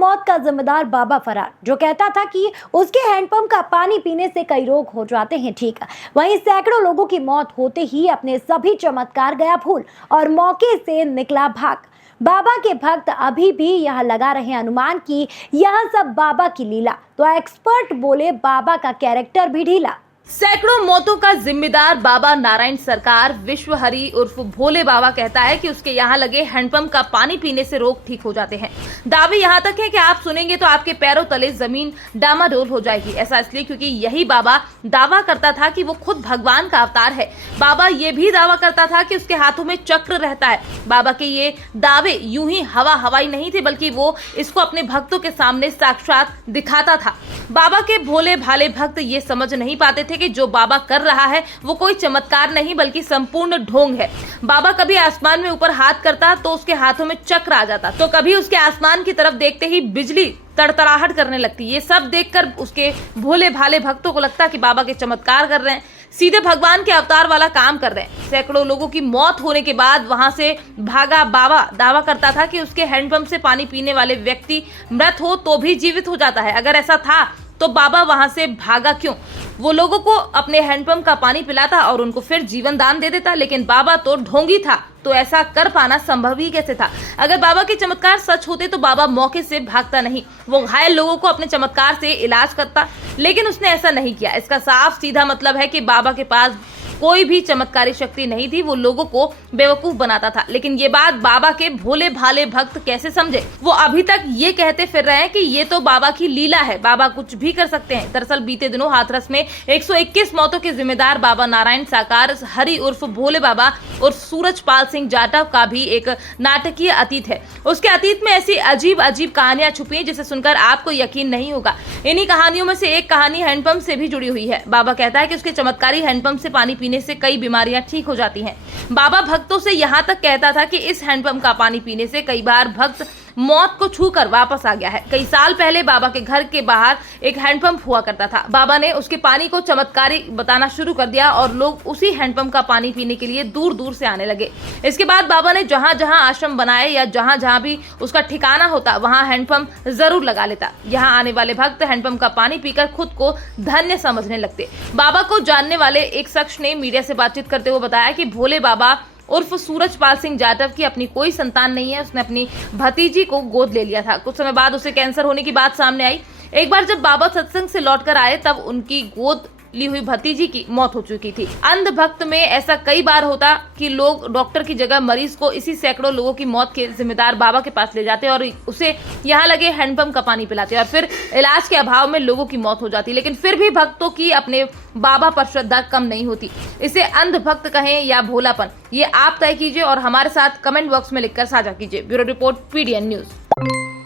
मौत का जिम्मेदार बाबा फरार, जो कहता था कि उसके हैंडपंप का पानी पीने से कई रोग हो जाते हैं ठीक। वहीं सैकड़ों लोगों की मौत होते ही अपने सभी चमत्कार गया भूल और मौके से निकला भाग। बाबा के भक्त अभी भी यह लगा रहे अनुमान कि यह सब बाबा की लीला, तो एक्सपर्ट बोले बाबा का कैरेक्टर भी ढीला। सैकड़ों मौतों का जिम्मेदार बाबा नारायण सरकार विश्व हरि उर्फ भोले बाबा कहता है कि उसके यहाँ लगे हैंडपंप का पानी पीने से रोग ठीक हो जाते हैं। दावे यहाँ तक है कि आप सुनेंगे तो आपके पैरों तले जमीन डामाडोल हो जाएगी। ऐसा इसलिए क्योंकि यही बाबा दावा करता था कि वो खुद भगवान का अवतार है। बाबा ये भी दावा करता था कि उसके हाथों में चक्र रहता है। बाबा के ये दावे यूं ही हवाई नहीं थे, बल्कि वो इसको अपने भक्तों के सामने साक्षात दिखाता था। बाबा के भोले भाले भक्त ये समझ नहीं पाते थे कि जो बाबा कर रहा है वो कोई चमत्कार नहीं बल्कि संपूर्ण ढोंग है। बाबा कभी आसमान में ऊपर हाथ करता तो उसके हाथों में चक्र आ जाता, तो कभी उसके आसमान की तरफ देखते ही बिजली तड़तड़ाहट करने लगती। ये सब देखकर उसके भोले भाले भक्तों को लगता कि बाबा के चमत्कार कर रहे हैं, सीधे भगवान के अवतार वाला काम कर रहे हैं। सैकड़ों लोगों की मौत होने के बाद वहां से भागा बाबा दावा करता था कि उसके हैंडपंप से पानी पीने वाले व्यक्ति मृत हो तो भी जीवित हो जाता है। अगर ऐसा था तो बाबा वहां से भागा क्यों? वो लोगों को अपने हैंडपंप का पानी पिलाता और उनको फिर जीवन दान दे देता। लेकिन बाबा तो ढोंगी था, तो ऐसा कर पाना संभव ही कैसे था? अगर बाबा के चमत्कार सच होते तो बाबा मौके से भागता नहीं, वो घायल लोगों को अपने चमत्कार से इलाज करता। लेकिन उसने ऐसा नहीं किया। इसका साफ सीधा मतलब है कि बाबा के पास कोई भी चमत्कारी शक्ति नहीं थी, वो लोगों को बेवकूफ बनाता था। लेकिन ये बात बाबा के भोले भाले भक्त कैसे समझे? वो अभी तक ये कहते फिर रहे हैं कि ये तो बाबा की लीला है, बाबा कुछ भी कर सकते हैं। दरअसल बीते दिनों हाथरस में 121 मौतों के जिम्मेदार बाबा नारायण साकार हरि उर्फ भोले बाबा उर्फ सूरजपाल सिंह जाटव का भी एक नाटकीय अतीत है। उसके अतीत में ऐसी अजीब अजीब कहानियां छुपी हैं जिसे सुनकर आपको यकीन नहीं होगा। इन्हीं कहानियों में से एक कहानी हैंडपंप से भी जुड़ी हुई है। बाबा कहता है कि उसके चमत्कारी हैंडपंप से पानी पीने से कई बीमारियां ठीक हो जाती हैं। बाबा भक्तों से यहां तक कहता था कि इस हैंडपंप का पानी पीने से कई बार भक्त मौत को छूकर वापस आ गया है। कई साल पहले बाबा के घर के बाहर एक हैंडपंप हुआ करता था। बाबा ने उसके पानी को चमत्कारी बताना शुरू कर दिया और लोग उसी हैंडपंप का पानी पीने के लिए दूर दूर से आने लगे। इसके बाद बाबा ने जहां जहां आश्रम बनाए या जहां जहां भी उसका ठिकाना होता वहां हैंडपंप जरूर लगा लेता। यहाँ आने वाले भक्त हैंडपंप का पानी पीकर खुद को धन्य समझने लगते। बाबा को जानने वाले एक शख्स ने मीडिया से बातचीत करते हुए बताया कि भोले बाबा उर्फ सूरजपाल सिंह जाटव की अपनी कोई संतान नहीं है। उसने अपनी भतीजी को गोद ले लिया था। कुछ समय बाद उसे कैंसर होने की बात सामने आई। एक बार जब बाबा सत्संग से लौटकर आए तब उनकी गोद ली हुई भतीजी की मौत हो चुकी थी। अंध भक्त में ऐसा कई बार होता कि लोग डॉक्टर की जगह मरीज को इसी सैकड़ों लोगों की मौत के जिम्मेदार बाबा के पास ले जाते और उसे यहाँ लगे हैंडपंप का पानी पिलाते और फिर इलाज के अभाव में लोगों की मौत हो जाती। लेकिन फिर भी भक्तों की अपने बाबा पर श्रद्धा कम नहीं होती। इसे अंध भक्त कहें या भोलापन, ये आप तय कीजिए और हमारे साथ कमेंट बॉक्स में लिखकर साझा कीजिए। Bureau report, PDN news.